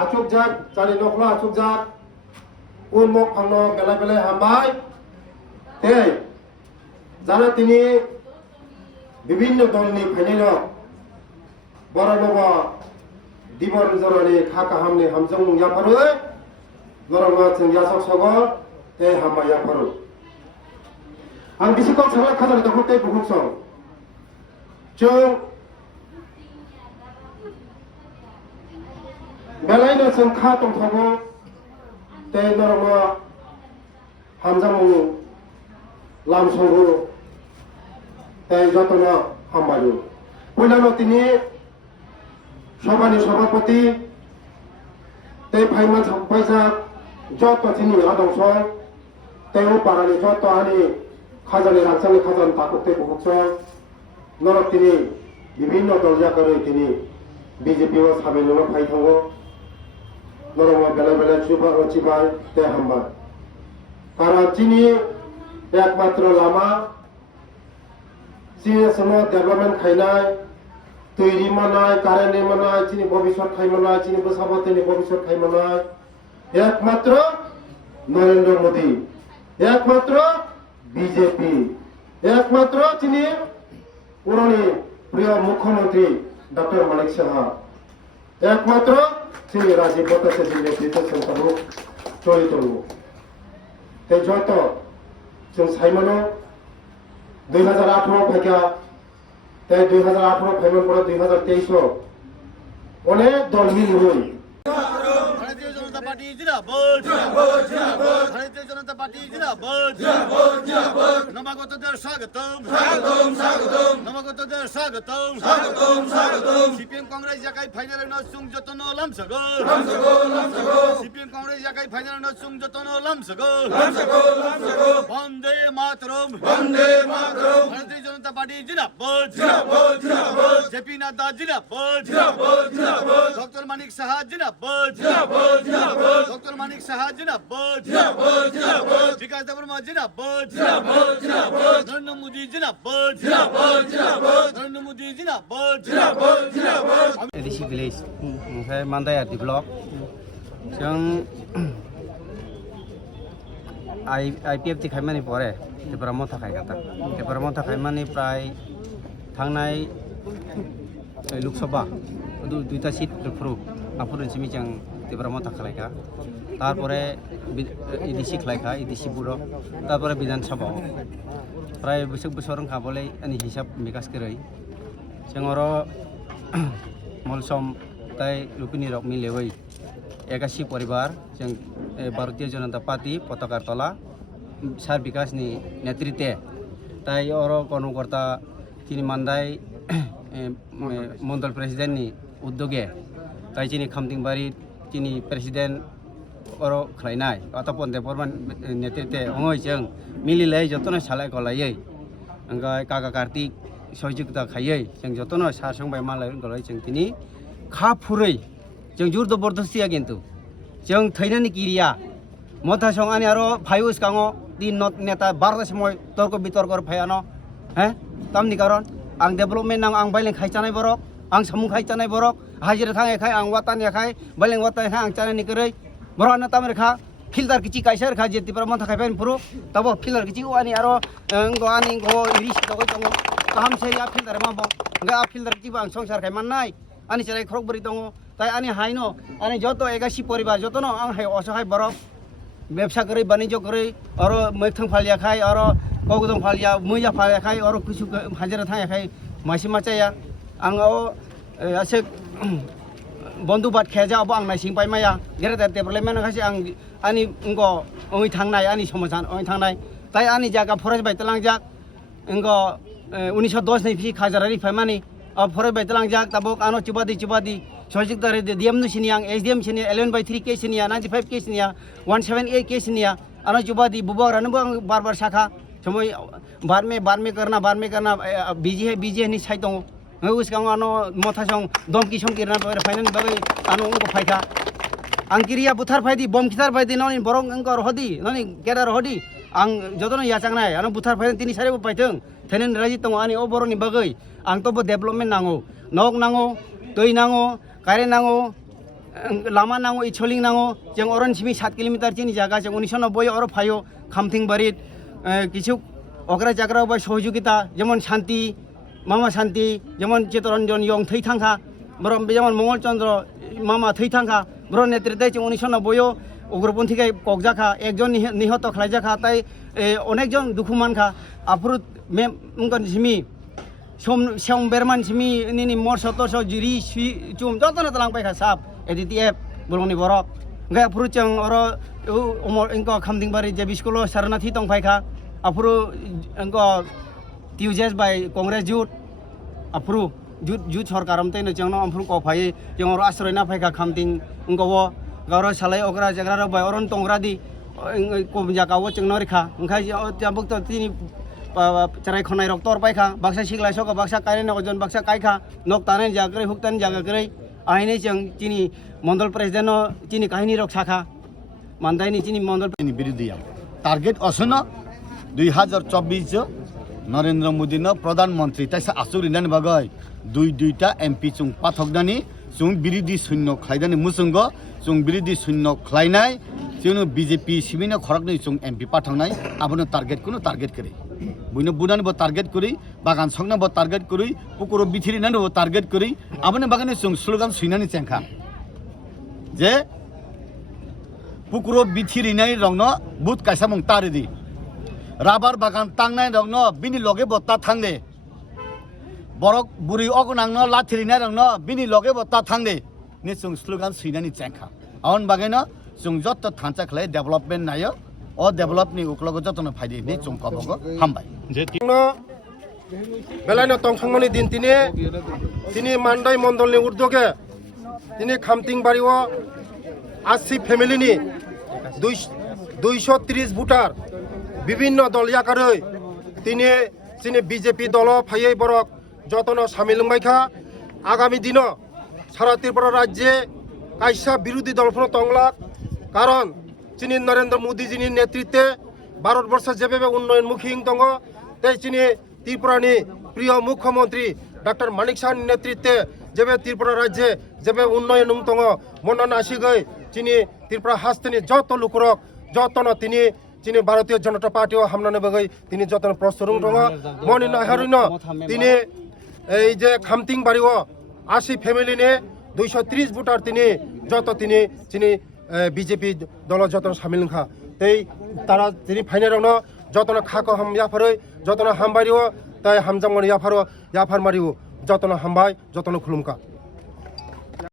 আচুকজাক জানি নখলা আচুকজাক উন্মুখ ফাংন বেলা বেলায় হামবাই জানা তিনি বিভিন্ন দলনি ফাইনাল বড় দিবর জরনি খা কাহামনি হামজং ইয়াফারু লরংगा जों यासक सगो ते हामा याफारु आं बिसिखौ साला खाजानि दखौ ते बुहुक सं जों बेलायनो जों खा दंथागो ते लरंगा हामजामु लामसंगु ते जतना हामायु पयलानो तिनि सभानि सभापति ते फाइमान सामफायजा যত তিনি আদংশ তেও পারানি যত আনি খাজানি রাজধানী খাজান তাকতে বহুছ নরক তিনি বিভিন্ন দলজা করে তিনি বিজেপি ও সাবেলনো ফাই থাঙ্গো নরম বেলা বেলা চিবাই তে হামবা কারণ চিনি একমাত্র লামা চিনি সম ডেভেলপমেন্ট খাইনাই তৈরি মানায় কারেন্ট মানায় চিনি ভবিষ্যৎ খাই মানায় চিনি বসাবতেনি ভবিষ্যৎ খাই মানায় একমাত্র নরেন্দ্র মোদী একমাত্র বিজেপি একমাত্র তিনি পুরনি প্রিয় মুখ্যমন্ত্রী ডক্টর মানিক সাহা একমাত্র তিনি রাজীব ভট্টাচার্যের নেতৃত্বে তাবুক চলিত তাই যত जों साइमनो 2018 फाइका তাই 2018 फाइमन पड़ा 2023 अनेक दल मिल भारतीय जनता पार्टी जिंदाबाद जिंदाबाद जिंदाबाद भारतीय जनता पार्टी जिंदाबाद जिंदाबाद जिंदाबाद नमागतদের স্বাগতম স্বাগতম স্বাগতম নমাগতদের স্বাগতম স্বাগতম স্বাগতম সিপিএম কংগ্রেস জাকাই ফাইনাল নসুং যতন লামসগো লামসগো লামসগো সিপিএম কংগ্রেস জাকাই ফাইনাল নসুং যতন লামসগো লামসগো লামসগো বন্দে মাতরম भारतीय जनता पार्टी जिंदाबाद जिंदाबाद जिंदाबाद जेपी नड्डा जिंदाबाद जिंदाबाद जिंदाबाद डॉक्टर मानिक साहा जिंदाबाद जिंदाबाद जिंदाबाद डॉक्टर मानिक साहा जिंदाबाद जिंदाबाद जिंदाबाद विकास देबर्मा जिंदाबाद जिंदाबाद जिंदाबाद नरेंद्र मोदी जिंदाबाद जिंदाबाद जिंदाबाद नरेंद्र मोदी जिंदाबाद जिंदाबाद जिंदाबाद एडिसि भिलेज ओमफ्राय मान्दायारदि ब्लक जों आईपीएफ थि खायमानि परे तेब्रामो थाखाय गाता तेब्रामो थाखाय माने प्राय थांनाय लोकसभा दुइटा सीट रुफ्रु आफुरनसिमि जों तेब्रामो थाखायखा तारपरे एडिसि खालायखा एडिसि बुरो तारपरे विधानसभा प्राय बोसोर खाबले आंनि हिसाब बिकास करै जों अर मलसम ताय लुपिनि रक मिलेवै 81 परिवार जों भारतीय जनता पार्टी पताकार तला सार विकास नि नेतृत्व ताई और कर्मकर्ता चिनी मानदाय मंडल प्रेसिडेंट नि उद्योगे ताई चिनी खामतिंबारी चिनी प्रेसिडेंट और खलायनाय अतपन देबरमान नेतृत्व अंगै जों मिलिलै जतन सालाय गलायै अंगाय काका कार्तिक सहयोगिता खायै जों जतन सारसंबाय मालाय गलाय जों तिनि खा फुरै जों जुर जबरदस्तिया किन्तु जों थैनानि किरिया मथा संगानि आरो फाइउस कांगो दिन नेता बारदा समय तर्क बितर्क फायानो हैं तामनि कारण आं डेभलपमेन्ट आं बाइलें खायजानाय बरक आं सामुं खायजानाय बरक हाजिरा थांनायखाय आं वातानियाखाय बाइलें वातानिखाय आं जानायनि करै बरना तामरेखा फिल्टार किछि कायसार खा जे तिपर मन थाखाय फाइन पुरु तबो फिल्टार किछि आनि आरो आनि रिस दगै दङ गाहाम सेरिया फिल्टार माबो गा फिल्टार किछि आं संसार खाय माननाय आनि सेराय खरक बरि दङ ताई आनि हाइनो आनि जत 81 परिवार जतनो आं हाय असहाय बरक व्यवसा करै वाणिज्य करै और मैथं फालियाखाय और गगदं फालिया मैया फालियाखाय और कुछ हाजिरा थांयाखाय मासि माचाया आं एसे बंधु बात खेजा अब आं नायसिं पाइमाया गेरेदा डेभलपमेन्ट खासे आं आनि अंगो ओइ थांनाय आनि समाजान ओइ थांनाय ताई आनि जागा फरायबाय तलांजाक अंगो 1910 नि फि खाजारारि फाइमानि फरायबाय तलांजाक ताबो आनो चिबादि सहयोग दारे डीएम सिनिया एसडीएम सिनिया 11/3 के सिनिया 95 के सिनिया 178 के सिनिया आनो चिबादि बुबारानो बार साखा समय बाद में करना बीजे नि साइड दङ उसका आनो मथासं दमकी संकिरना फाइनानि बागै आनो उनको फाइखा आंकिरिया बुथार फाइदि बम खिथार फाइदि ननि बरं अंक रहदि ननि गेदार रहदि आं जदनो याचांनाय आनो बुथार फाइदि तिनि सारेबो फाइथों थेनेन राजि दङ आनि ओ बरनि बागै आं तबो डेभलपमेन्ट नांगौ नक नांगौ दै नांगौ कारेन्ट नांगौ lama nango icholing nango jeng oron simi 7 kilometer chini jaga jeng 1990 oro phayo khamting barit কিছু অগ্রা জাগ্রা বা সহযোগিতা যেমন শান্তি মামা শান্তি যেমন চিত্তরঞ্জন ইয়ং থৈ থাঙ্কা বরং যেমন মঙ্গলচন্দ্র মামা থৈ থাঙ্কা বড় নেতৃত্বে 1990 উগ্রপন্থীকে ককজাখা একজন নিহত খাইজাখা তাই অনেকজন দুঃখমানখা আফরুত মেমগন সিমি সম বেরমান সিমি নিনি মর সতর জিরি চুম যতন তলাং পাইখা সাপ এডিটিএফ বলংনি বরক গে আফরুত চং অর অমর ইনক খামদিংবারি যে বিস্কুল শরণার্থী তং পাইখা আফরু ইনক টিউজেস বাই কংগ্রেস জুট আফরু জুট সরকার আমতে চং আফরু ক ফাই চং অর আশ্রয় না পাইখা খামদিং ইনকব গাওর সালাই অগ্রা জাগ্রা বাই অরন টংগ্রাদি কম জাগাও চং নরিখা ওখাই জাবুক তিনি চারাই খনাই রক্তর পাইখা বাক্সা সিগলাই সক বাক্সা কাইনে অজন বাক্সা কাইখা নক তানে জাগরে হুকতান জাগাগরে আইনে চং চিনি মন্ডল প্রেসিডেন্ট চিনি কাহিনী রক্ষাখা মানদাইনি চিনি মন্ডল বিরোধী টার্গেট অসন 2024 নরেন্দ্র মোদী প্রধানমন্ত্রী তাইসা আসুরিনানি বাগৈ দুইটা এমপি চুং পাথকনানি চুং বিরোধী শূন্য খাইদানি মুসুঙ্গ চুং বিরোধী শূন্য খাইনাই চুনো বিজেপি সিমিনা খরকনি চুং এমপি পাঠাংনাই আবনো টার্গেট কোনো টার্গেট করে বুইনো বুনানি ব টার্গেট করি বাগান সংনা ব টার্গেট করি পুকুর বিথিরিনানি ব টার্গেট করি আবনো বাগানে চুং স্লোগান সুইনানি চেংখা যে পুকুর বিথিরিনাই রংন বুত কাইসামং তারিদি রাবার বাগান টাংনাই রংন বিনি লগে বত্তা থাংদে বরক বুড়ি অগনাংন লাথিরিনাই রংন বিনি লগে বত্তা থাংদে নি চুং স্লোগান সুইনানি চেংখা আউন বাগাইনো চুং যত থানচা খালাই ডেভেলপমেন্ট নাयो ও ডেভেলপনি উকলগ যতন ফাইদে নি চুং কবগ হামবাই বেলাইনো তংসাংনি দিন তিনি মান্দাই মন্ডলনি উদ্যোগে তিনি খামতিং বাড়িও 80 ফ্যামিলিনি 230 ভোটার বিভিন্ন দল ইয়াকাरै তিনি বিজেপি দল ফাইयै বরক যতন সামিল লংবাইখা আগামী দিন সারা ত্রিপুরা রাজ্যে কাইসা বিরোধী দলফোন তংলাক কারণ চিনি নরেন্দ্র মোদীজিনি নেতৃত্বে ভারতবর্ষ যেভাবে উন্নয়নমুখী দङ তাই চিনি ত্রিপুরানি প্রিয় মুখ্যমন্ত্রী ডক্টর মানিক সাহার নেতৃত্বে যেভাবে ত্রিপুরা রাজ্যে যেভাবে উন্নয়ন দङ মনন আসিগৈ চিনি ত্রিপুরা হাস্তেনি যত লোকরক যতন তিনি ভারতীয় জনতা পার্টিও হামনানে বাগৈ তিনি যতন প্রস্তুত দङ মনি নাহারিন তিনি এই যে খামতিং বাড়িও 80 ফ্যামিলিনে 230 ভোটার তিনি বিজেপি দল যতন সামিল খা তাই তারা তিনি ফাইনাল যতন খাকো হাম ইয়াফাरै যতন হামবারিও তাই হামজাংমনি ইয়াফার মারিও যতন হামবাই যতন খুলুমকা